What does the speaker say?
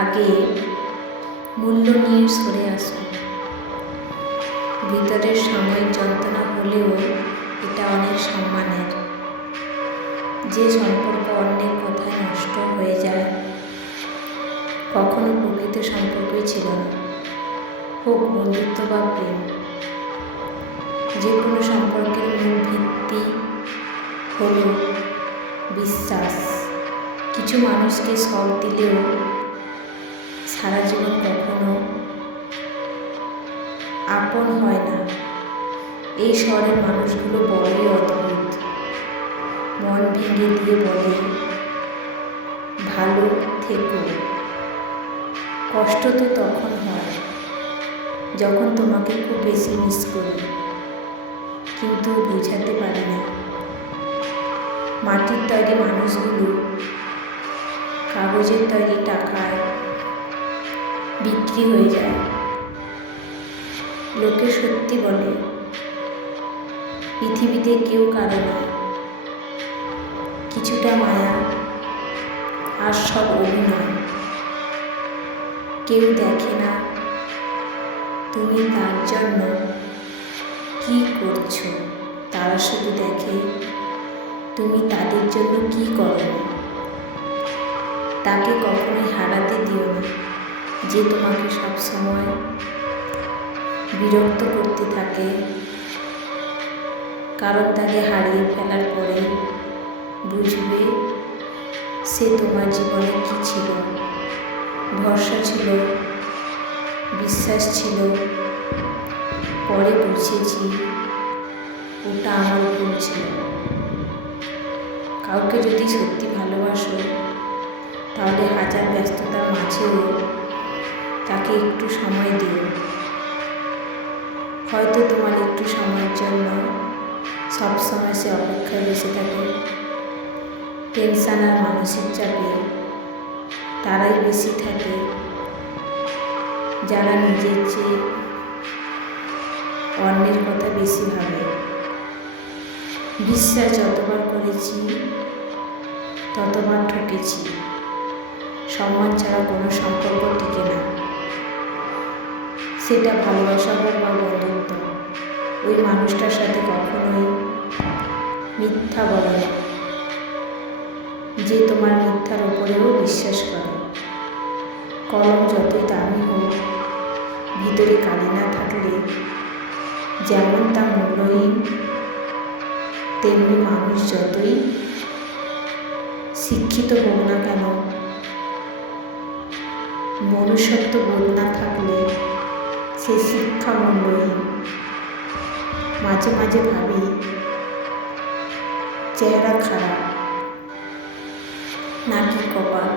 আগে মূল্য নিয়ে সরে আসুন। ভিতরের সাময়িক যন্ত্রণা হলেও এটা অনেক সম্মানের। যে সম্পর্ক অন্যের কথায় নষ্ট হয়ে যায় কখনো প্রকৃত সম্পর্কই ছিল না, হোক বন্ধুত্ব বা প্রেম। যে কোনো সম্পর্কের মূল ভিত্তি হলো বিশ্বাস। কিছু মানুষকে সব দিলেও সারা জীবন কখনো আপন হয় না। এই শহরের মানুষগুলো বড়ই অদ্ভুত। মন ভেঙে দিয়ে বলে ভালো থেকো। কষ্ট তো তখন হয় যখন তোমাকে খুব বেশি মিস করি, কিন্তু বোঝাতে পারি না। মাটির তৈরি মানুষগুলো কাগজের তৈরি টাকায় বিক্রি হয়ে যায়। লোকে সত্যি বলে পৃথিবীতে কেউ কারো নয়, কিছুটা মায়া আর সব অভিনয়। কেউ দেখে না তুমি তার জন্য কি করছো, তারা শুধু দেখে তুমি তাদের জন্য কি করো। তাকে কখনোই হারাতে দিও না যে তোমাকে সব সময় বিরক্ত করতে থাকে, কারণ তাকে হারিয়ে ফেলার পরে বুঝবে সে তোমার জীবনে কি ছিল। ভরসা ছিল, বিশ্বাস ছিল। পরে বুঝেছি ওটা আমার ভুল ছিল। কাউকে যদি সত্যি ভালোবাসো তাহলে হাজার ব্যস্ততার মাঝেও তাকে একটু সময় দিও। হয়তো তোমার একটু সময়ের জন্য সবসময় সে অপেক্ষায় বসে থাকে। টেনশন আর মানসিক চাপে তারাই বেশি থাকে যারা নিজের চেয়ে অন্যের কথা বেশি ভাবে। বিশ্বাস যতবার করেছি ততবার ঠকেছি। সম্মান ছাড়া কোনো সম্পর্ক টিকে না, সেটা ভালোবাসা হোক বা বন্ধুত্ব। ওই মানুষটার সাথে কখনোই মিথ্যা বলো না, যে তোমার মিথ্যার উপরেও বিশ্বাস করে। কলম যতই দামি হোক, ভিতরে কালি না থাকলে যেমন তা মূল্যহীন, তেমনি মানুষ যতই শিক্ষিত হোক না কেন, মনুষ্যত্ব বোধ না থাকলে সে শিক্ষা মূল্যহীন। মাঝে মাঝে ভাবি চেহারা খারাপ নাকি কপাল।